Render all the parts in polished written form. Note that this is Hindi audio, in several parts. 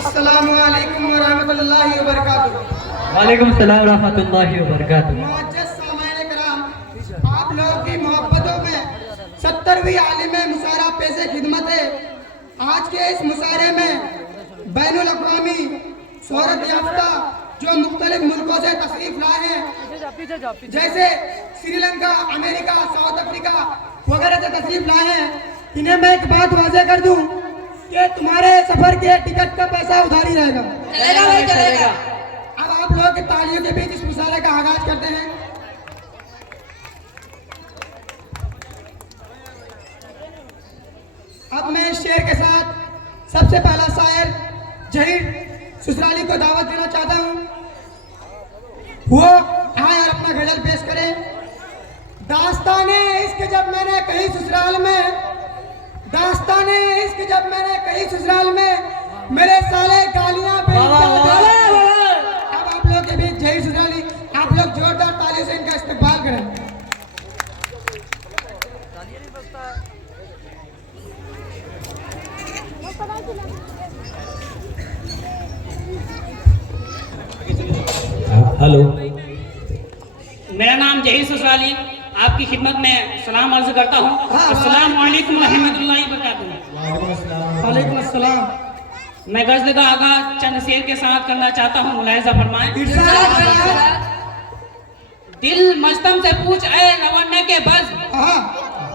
अस्सलामु अलैकुम व रहमतुल्लाहि व बरकातुहू। वालेकुम सलाम रहमतुल्लाहि व बरकातुहू। मुअज़्ज़ज़ सामाईन किराम, आप लोग की मोहब्बतों में 70वीं आलिम मुशायरा पेशे खिदमत है। आज के इस मुशायरे में बैनुल अक़वामी शोहरत याफ्ता जो मुख्तलिफ मुल्कों से तशरीफ लाए हैं, जैसे श्रीलंका, अमेरिका, साउथ अफ्रीका वगैरह से तशरीफ लाए हैं, इन्हें मैं एक बात वाज़ेह कर दूं कि तुम्हारे सफर के टिकट का पैसा उधारी रहेगा। चलेगा भाई, चलेगा। अब आप लोग की तालियों के बीच इस मुशायरे का आगाज करते हैं। अब मैं इस शेर के साथ सबसे पहला शायर जहीर ससुराली को दावत देना चाहता हूँ, वो आए और अपना गजल पेश करें। दास्ताने इश्क जब मैंने कही ससुराल में, दास्ताने इश्क जब मैंने कही ससुराल में, मेरे साले गालियां अब आप लोग के बीच जहीर ससुराली, आप लोग जोरदार तालियों से इनका इस्तेमाल करें। हेलो, मेरा नाम जहीर ससुराली आपकी खिदमत में सलाम अर्ज करता हूँ। अस्सलाम वालेकुम रहमतुल्लाहि व बरकातुहू। वालेकुम अस्सलाम। मैं गज़ल का आगाज चंद शेर के साथ करना चाहता हूँ, मुलाहिज़ा फरमाएं। दिल मस्तम से पूछ आए रवन्ने के बज़,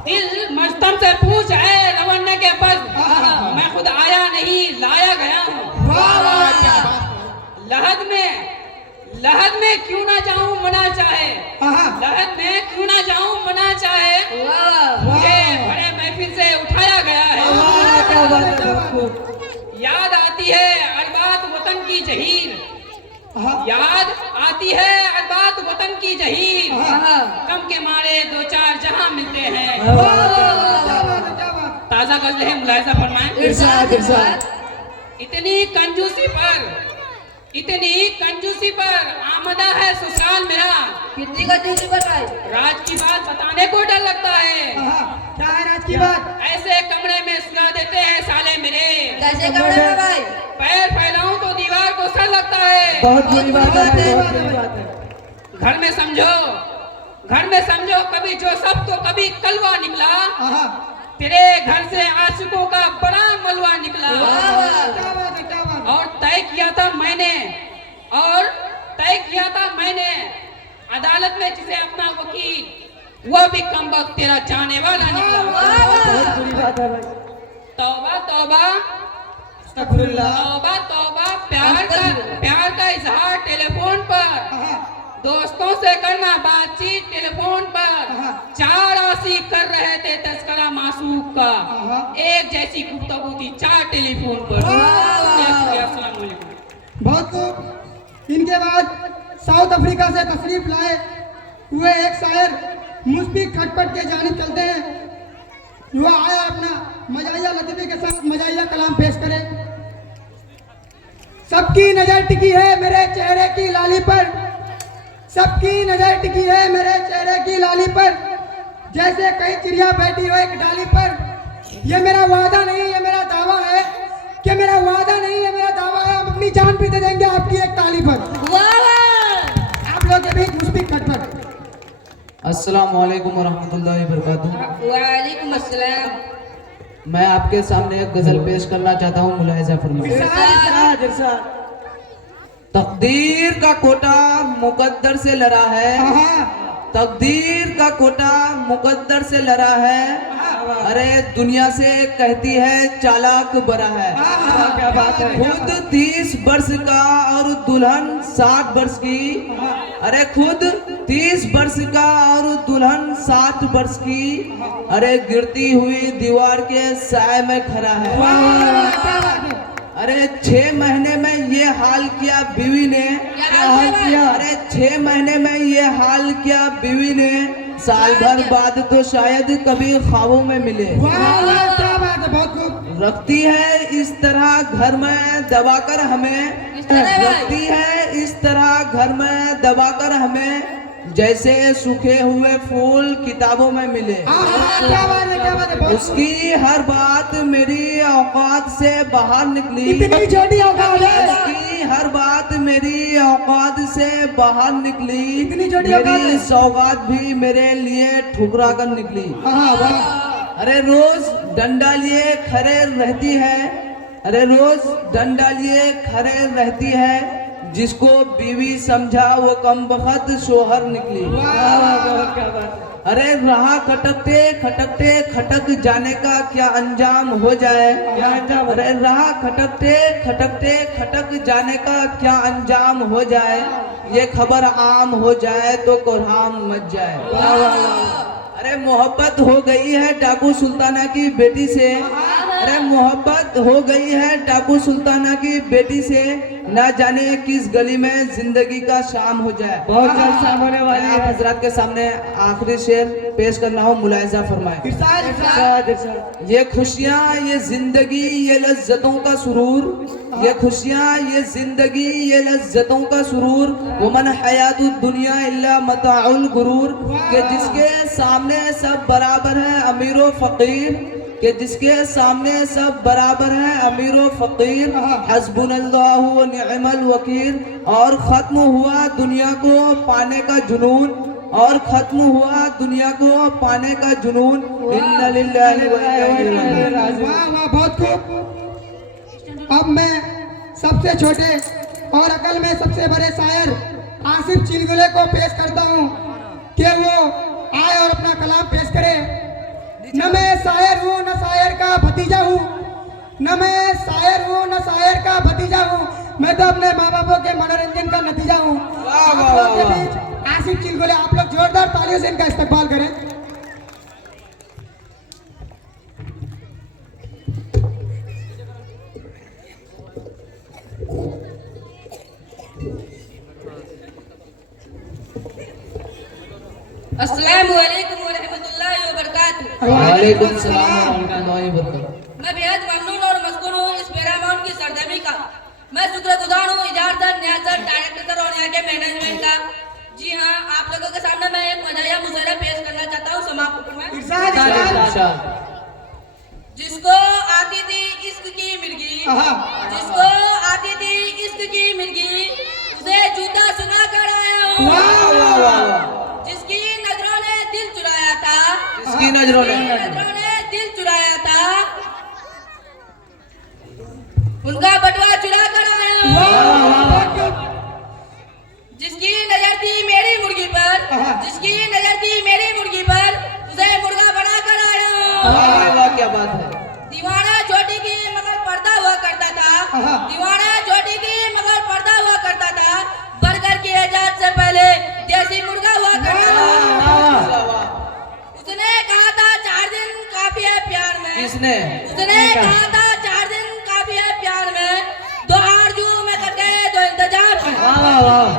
दिल मस्तम से पूछ आए रवन्ने के बज़, मैं खुद आया नहीं लाया गया हूँ। लहद में क्यों ना जाऊं मना चाहे, लहद में क्यों ना जाऊं मना चाहे, मुझे बड़े महफिल से उठाया गया है। याद आती है अरबात वतन की जहीर, याद आती है अरबात वतन की जहीर, कम के मारे दो चार जहां मिलते हैं। ताजा गज़ल है, मुलाहिज़ा फरमाएं। इतनी कंजूसी पर आमदा है ससुराल मेरा, कितनी कंजूसी पर भाई? राज की बात बताने को डर लगता है। क्या है राज की बात? ऐसे कमरे में सुला देते हैं साले मेरे, कैसे कमरे में भाई? पैर फैलाऊं तो दीवार को सर लगता है। बहुत बुरी बात है। घर में समझो कभी जो सब तो कभी कलवा निकला, तेरे घर से आशिकों का बड़ा मलवा निकला। और तय किया था मैंने अदालत में जिसे अपना वकील, वो भी कमबख्त तेरा चाहने वाला निकला। बहुत बुरी बात है भाई। तौबा तौबा तौबा तौबा, प्यार का इजहार टेलीफोन पर, दोस्तों से करना बातचीत टेलीफोन पर, चार आशिक कर रहे थे तस्करा मासूक का, एक जैसी गुफ्तगू थी चार टेलीफोन पर। अस्सलाम वालेकुम। बहुत खूब। इनके बाद साउथ अफ्रीका से तशरीफ लाए हुए एक शायर मुस्फिक खटपट के जानिब चलते हैं, वो आया अपना मजाइया लतीफे के साथ मजाइया कलाम पेश करे। सबकी नजर टिकी है मेरे चेहरे की लाली पर, सबकी नजर टिकी है मेरे चेहरे की लाली पर, जैसे कई चिड़िया बैठी हो एक डाली पर। ये मेरा वादा नहीं, ये मेरा दावा है, कि मेरा वादा नहीं है मेरा दावा है, हम अपनी जान भी दे देंगे आपकी एक ताली पर। आप लोग के बीच मुस्फिक खटपट। अस्सलाम वालेकुम रहमतुल्लाहि व बरकातुहू। वालेकुम अस्सलाम। मैं आपके सामने एक गजल पेश करना चाहता हूँ, मुलाहिज़ा फरमाएं। तकदीर का कोटा मुकद्दर से लड़ा है, तकदीर का कोटा मुकद्दर से लड़ा है, अरे दुनिया से कहती है चालाक बड़ा है। क्या बात है। खुद 30 वर्ष का और दुल्हन 60 वर्ष की, अरे खुद 30 वर्ष का और दुल्हन 60 वर्ष की, अरे गिरती हुई दीवार के साए में खड़ा है। अरे 6 महीने में ये हाल किया बीवी ने, हाल किया? अरे 6 महीने में ये हाल किया बीवी ने, साल भर बाद तो शायद कभी ख्वाबों में मिले। क्या बात है, बहुत खूब। रखती है इस तरह घर में दबाकर हमें, रखती है इस तरह घर में दबाकर हमें, जैसे सूखे हुए फूल किताबों में मिले। क्या बात है, क्या बात उसकी हर बात मेरी औकात से बाहर निकली। इतनी छोटी औकात है, उसकी हर बात मेरी औकात से बाहर निकली। इतनी छोटी औकात मेरी है। सौगात भी मेरे लिए ठुकरा कर निकली। हाँ वाह, अरे रोज डंडा लिए खड़े रहती है, अरे रोज डंडा लिए खड़े रहती है। जिसको बीवी समझा वो कम बखत शोहर निकली। क्या बात है। अरे राह खटकते खटकते खटक जाने का क्या अंजाम हो जाए। क्या अंजाम? अरे राह खटकते खटकते खटक जाने का क्या अंजाम हो जाए। ये खबर आम हो जाए तो कोहराम मच जाए। अरे मोहब्बत हो गई है टाकू सुल्ताना की बेटी से। अरे मोहब्बत हो गई है टाकू सुल्ताना की बेटी से। ना जाने किस गली में जिंदगी का शाम हो जाए। बहुत जल्द शाम होने वाली मैं आप है। हजरात के सामने आखिरी शेर पेश कर रहा हूँ, मुलाहिजा फरमाए। इरशाद इरशाद। इरशाद, इरशाद। ये खुशियाँ ये जिंदगी ये लज्जतों का सुरूर, ये खुशियाँ ये जिंदगी ये लज्जतों का सुरूर। वमन हयातुद दुनिया इल्ला मताउल गुरूर। के जिसके सामने सब बराबर है अमीर व फकीर, कि जिसके सामने सब बराबर है अमीर व फकीर। हस्बुनल्लाहु व निअमल वकील। और खत्म हुआ दुनिया को पाने का जुनून, और खत्म हुआ दुनिया को पाने का जुनून। इन्ना लिल्लाहि व इन्ना इलैहि राजिऊन। वाह वाह, बहुत खूब। अब मैं सबसे छोटे और अकल में सबसे बड़े शायर आसिफ चिलगुले को पेश करता हूँ कि वो आए और अपना कलाम पेश करे। न मैं शायर हूँ न शायर का भतीजा हूँ, न मैं शायर हूँ न शायर का भतीजा हूँ। मैं तो अपने माँ बापों के मनोरंजन का नतीजा हूँ। वाह, आप वाह, लोग के वाह। बीच आसिफ चिलगुले, आप लोग जोरदार तालियों से इनका इस्तकबाल करें। अस्सलामु अलैकुम व रहमतुल्लाहि व बरकातुहू। वालेकुम सलाम व रहमतुल्लाहि व बरकातुहू। मैं बेहद ममनून और मस्कून हूँ इस पैरामाउंट की सरदमी का। मैं शुक्रगुजार हूँ इजाज़ सर, नियाज़ सर, डायरेक्टर सर और यहाँ के मैनेजमेंट का। जी हाँ, आप लोगों के सामने मैं एक मज़ाहिया मुशायरा पेश करना चाहता हूँ। समाप्त में इरशाद इरशाद। इरशाद। जिसको आती थी इश्क की मिर्गी, जिसको आती थी इश्क की मिर्गी, उसे जूता सुना कर आया हूँ। वाह वाह वाह। जिसकी नजरों ने दिल चुराया था, इसकी नजरों ने नजरों ने दिल चुराया था, उनका बटुआ चुरा कर आया हूँ। जिसकी नजर थी मेरी मुर्गी पर, जिसकी नजर थी मेरी मुर्गी पर, उसे मुर्गा बना कर आया हूँ। वाह वाह, क्या बात है। दीवाना छोटी की मगर पर्दा हुआ करता था, दीवाना छोटी की मगर पर्दा हुआ करता था। बर्गर की इजाजत से पहले देसी मुर्गा हुआ करता था। उसने कहा था 4 दिन काफी है प्यार में, किसने? उसने कहा था 4 दिन काफी है प्यार में। 2 आरज़ू में करके 2 इंतजार में। वाह वाह।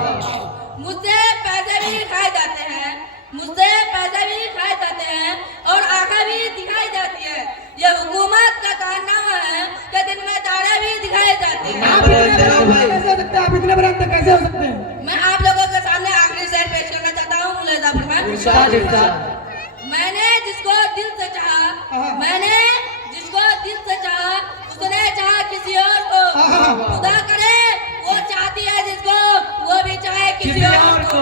मुझसे पैसे भी खाए जाते हैं, मुझसे पैसे भी खाए जाते हैं और आंखें भी दिखाई जाती है। ये हुकूमत का कारनामा है कि दिन में तारे भी दिखाए जाते हैं। आप इतने बड़े अंतर कैसे हो सकते हैं? आप इतने बड़े अंतर कैसे हो सकते हैं? मैं आप लोगों के सामने आखिरी शेर पेश करना चाहता हूँ, मुलाहिजा फरमाएं। इरशाद इरशाद। मैंने जिसको दिल से चाहा, मैंने जिसको दिल से चाहा, उसने चाहा किसी और को। खुदा करे वो चाहती है जिसको, वो भी चाहे किसी और को।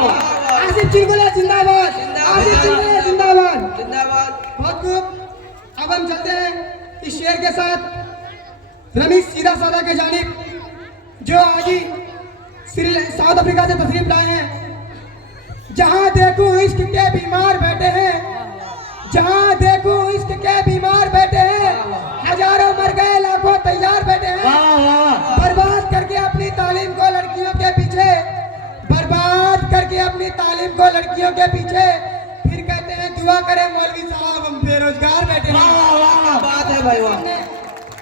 आसिफ चिलगुले जिंदाबाद, आसिफ चिलगुले जिंदाबाद। जिंदाबाद। बहुत खूब। अब हम चलते हैं इस शेर के साथ रमीज सीधा सादा के जानिब, जो आज ही साउथ अफ्रीका से तशरीफ लाए हैं। जहां देखूं इश्क के बीमार बैठे हैं, जहां देखूं इश्क के बीमार बैठे हैं। हजारों मर गए लाखों तैयार बैठे हैं। वाह वाह। बर्बाद करके अपनी तालीम को लड़कियों के पीछे, बर्बाद करके अपनी तालीम को लड़कियों के पीछे, फिर कहते हैं दुआ करें मौलवी साहब हम बेरोजगार बैठे हैं। वाह वाह, बात है भाई वाह।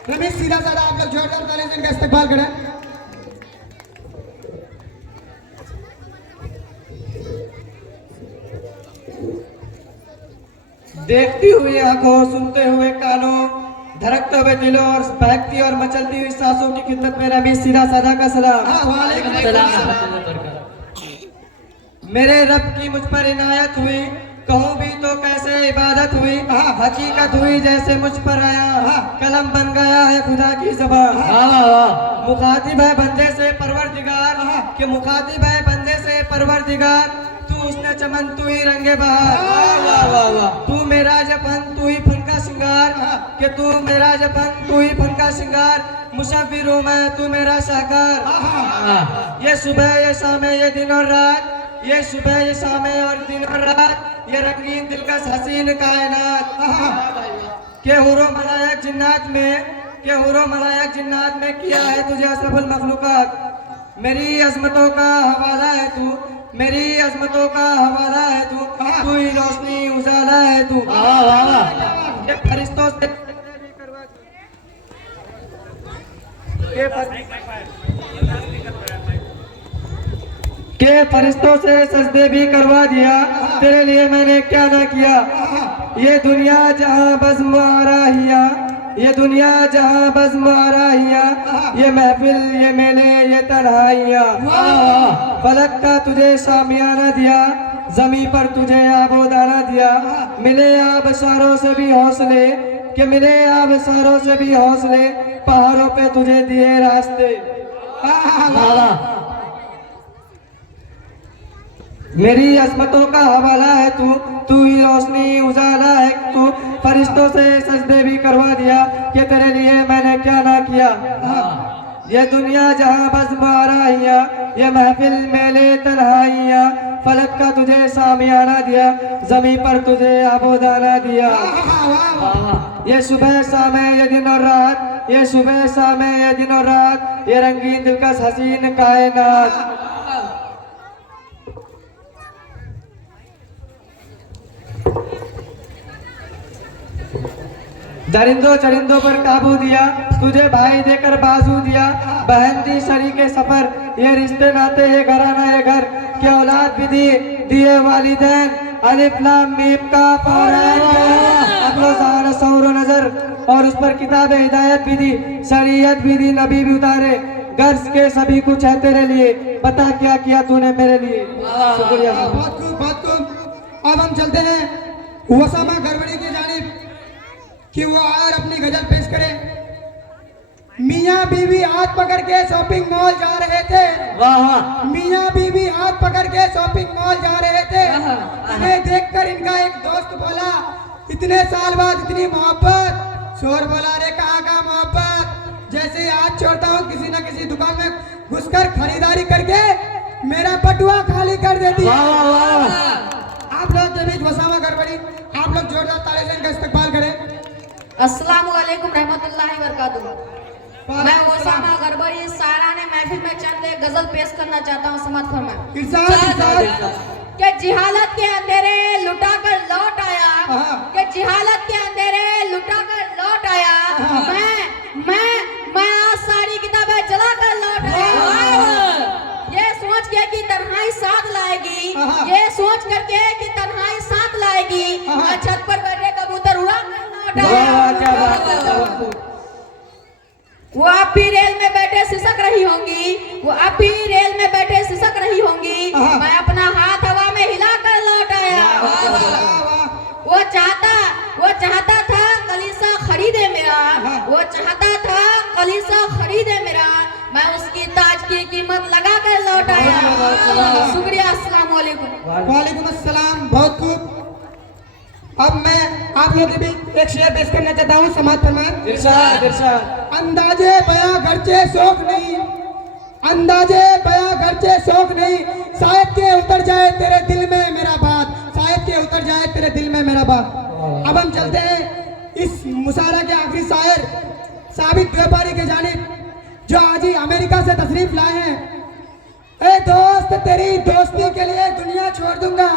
रमेश सीधा साधा, आप लोग जोरदार ताली से इनका इस्तकबाल करें। देखती हुई आंखों, सुनते हुए कानों, धड़कते हुए दिलों और बहकती और मचलती हुई सांसों की खिदमत में रमीज सीधा साधा का सलाम। वालेकुम मेरे रब की मुझ पर इनायत हुई कहूँ भी तो कैसे इबादत हुई, हकीकत हुई जैसे मुझ पर आया, कलम बन गया है खुदा की ज़बान। मुखातिब है बंदे से परवरदिगार, कि मुखातिब है बंदे से परवरदिगार, तू उसने चमन तू ही रंगे बहार, तू मेरा जपन तू ही फन का श्रृंगार, कि तू मेरा जपन तू ही फन का श्रृंगार, मुसव्विर हूँ मैं तू मेरा शाहकार। ये सुबह ये शाम ये दिन और रात, ये सुबह ये शाम और दिन और रात, ये रंगीन दिलकश हसीन कायनात, के हुरो मलायक जिन्नात में, के हुरो मलायक जिन्नात में किया है तुझे अशरफुल मखलूकात। मेरी अजमतों का हवाला है तू, मेरी अजमतों का हवाला है तू, तू ही रोशनी उजाला है तू। ये फरिश्तों से के फरिश्तों से सजदे भी करवा दिया, तेरे लिए मैंने क्या ना किया। ये दुनिया जहाँ बज़्म आराहिया, ये दुनिया जहाँ बज़्म आराहिया, ये महफिल ये मेले ये तन्हाइयाँ, फलक का तुझे शामियाना दिया, जमी पर तुझे आबोदाना दिया, मिले आबशारों से भी हौसले, कि मिले आबशारों से भी हौसले, पहाड़ों पे तुझे दिए रास्ते। मेरी अजमतों का हवाला है तू, तू ही रोशनी उजाला है तू, फरिश्तों से सजदे भी करवा दिया, कि तेरे लिए मैंने क्या ना किया। ये दुनिया जहाँ बज़्म आराहिया, ये महफिल मेले तन्हाइयाँ, फलक का तुझे सामियाना दिया, जमी पर तुझे आबोदाना दिया। ये सुबह शाम ये दिन और रात, ये सुबह शाम ये दिन और रात, ये रंगीन दिलकश हसीन कायनात। दरिंदों चरिंदों पर काबू दिया, तुझे भाई देकर बाजू दिया, बहन दी शरीके सफर, ये रिश्ते नाते ये घराना ये घर, के औलाद भी दिए वालिदैन, अलिफ लाम मीम का अगलो सौर नजर, और उस पर किताब हिदायत भी दी, शरीयत भी दी, नबी भी उतारे, गर्ज के सभी कुछ है तेरे लिए, बता क्या किया तूने मेरे लिए। शुक्रिया। बहुत खूब बहुत खूब। अब हम चलते हैं वसामा गरबड़ी की जानिब कि वो और अपनी गजल पेश करे। मियाँ बीवी हाथ पकड़ के शॉपिंग मॉल जा रहे थे, मियाँ बीवी हाथ पकड़ के शॉपिंग मॉल जा रहे थे, उन्हें देखकर इनका एक दोस्त बोला, इतने साल बाद इतनी मोहब्बत। शोर बोला, रे कहाँ का मोहब्बत, जैसे ही हाथ छोड़ता हूँ किसी न किसी दुकान में घुसकर खरीदारी करके मेरा बटुआ खाली कर देती है। आप लोग के बीच वसामा गरबड़ी, आप लोग जोरदार ताली से इनका इस्तकबाल करें। अस्सलामुअलैकुम रहमतुल्लाहि वबरकातुहू। मैं वसामा गरबड़ी साराने महफिल में चंद एक गजल पेश करना चाहता हूँ, समात फरमाएं। इरशाद कि जिहालत के अंधेरे लुटा कर लौट आया, कि जिहालत के अंधेरे लुटा कर लौट आया, मैं आज सारी किताबें जला कर लौट आया। ये सोच के कि तन्हाई साथ लाएगी, ये सोच करके कि तन्हाई साथ लाएगी, मैं छत पर बैठे कबूतर उड़ा कर लौट आया। वो अब भी रेल में बैठे सिसक रही होंगी, वो अब भी रेल में बैठे सिसक रही होंगी, मैं अपना हाथ हवा में हिला कर लौट आया। वो चाहता था कलीसा खरीदे मेरा, वो चाहता था कलीसा खरीदे मेरा, मैं उसकी ताज की कीमत लगा कर लौट आया। शुक्रिया। अस्सलाम वालेकुम। वालेकुम अस्सलाम। बहुत खूब। अब मैं आप लोगों के बीच एक शेर पेश करना चाहता हूँ, समाज फरमाएं। इरशाद इरशाद। अंदाजे बयां गर्चे शौक नहीं, अंदाजे बयां गर्चे शौक नहीं, शायद के उतर जाए तेरे दिल में मेरा बात, शायद के उतर जाए तेरे दिल में मेरा बात। अब हम चलते हैं इस मुशायरा के आखिरी शायर साबित व्यापारी के जानिब, जो आज ही अमेरिका से तशरीफ लाए हैं। ए दोस्त तेरी दोस्ती के लिए दुनिया छोड़ दूंगा,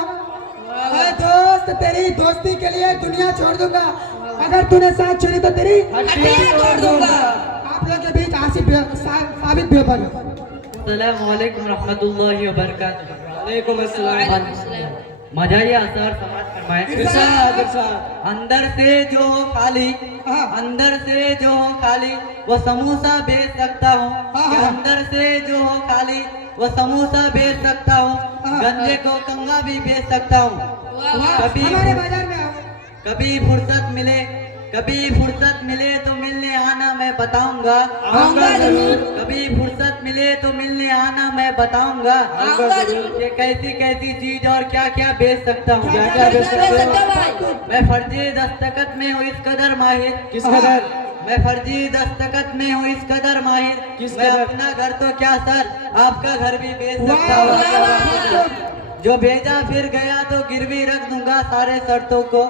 ए दोस्त तेरी दोस्ती के लिए दुनिया छोड़ दूंगा, अगर तूने साथ छोड़ी तो तेरी हड्डियां तोड़ दूंगा। आप लोग के बीच आसिफ साबित व्यापारी। अस्सलाम वालेकुम रहमतुल्लाहि व बरकातुहू। वालेकुम अस्सलाम। मजाइए असर समाज फरमाएं। इरशाद इरशाद। अंदर से जो हो खाली, अंदर से जो हो खाली, वो समोसा बेच सकता हूँ। अंदर से जो हो खाली, वो समोसा बेच सकता हूँ, गंजे को कंगा भी बेच सकता हूँ। कभी हमारे बाजार में आओ। कभी फुर्सत मिले तो मिलने आना मैं बताऊंगा। आऊंगा जरूर। कभी फुर्सत मिले तो मिलने आना मैं बताऊंगा। आऊंगा जरूर। ये कैसी कैसी चीज और क्या क्या बेच सकता हूँ। क्या बेच सकते हो भाई? मैं फर्जी दस्तखत में हूँ इस कदर माहिर। किस कदर? मैं फर्जी दस्तखत में हूँ इस कदर माहिर। किस मैं कदर? अपना घर तो क्या सर आपका घर भी बेच सकता वाह, हूँ। वाह। जो भेजा फिर गया तो गिरवी रख दूंगा सारे शर्तों को।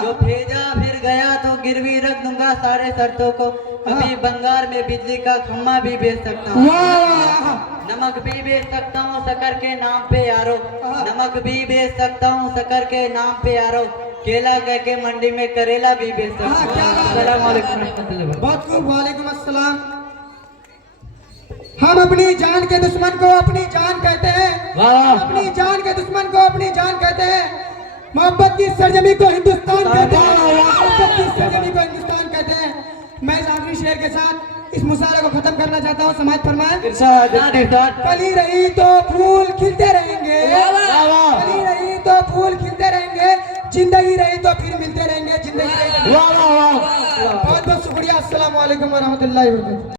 जो भेजा फिर गया तो गिरवी रख दूंगा सारे शर्तों को। कभी बंगाल में बिजली का खम्मा भी बेच सकता हूँ। नमक भी बेच सकता हूँ शक्कर के नाम पे यारो। नमक भी बेच सकता हूँ शक्कर के नाम पे यारो। केला कह के मंडी में करेला भी बेच सकता हूँ। क्या बात है। अस्सलाम वालेकुम रहमतुल्लाहि। बहुत खूब, वालेकुम अस्सलाम। हम अपनी जान के दुश्मन को अपनी जान कहते हैं। हम अपनी जान के दुश्मन को अपनी जान कहते हैं। मोहब्बत की सरजमी को हिंदुस्तान कहते हैं। मोहब्बत की सरजमी को हिंदुस्तान कहते हैं। मैं इस आखिरी शेर के साथ इस मुशायरे को खत्म करना चाहता हूँ। समाज फरमाए। कली रही तो फूल खिलते रहेंगे। कली रही तो फूल खिलते रहेंगे। जिंदगी रही तो फिर मिलते रहेंगे। जिंदगी रही तो बहुत बहुत शुक्रिया। अस्सलाम वालेकुम व रहमतुल्लाहि व बरकातहू।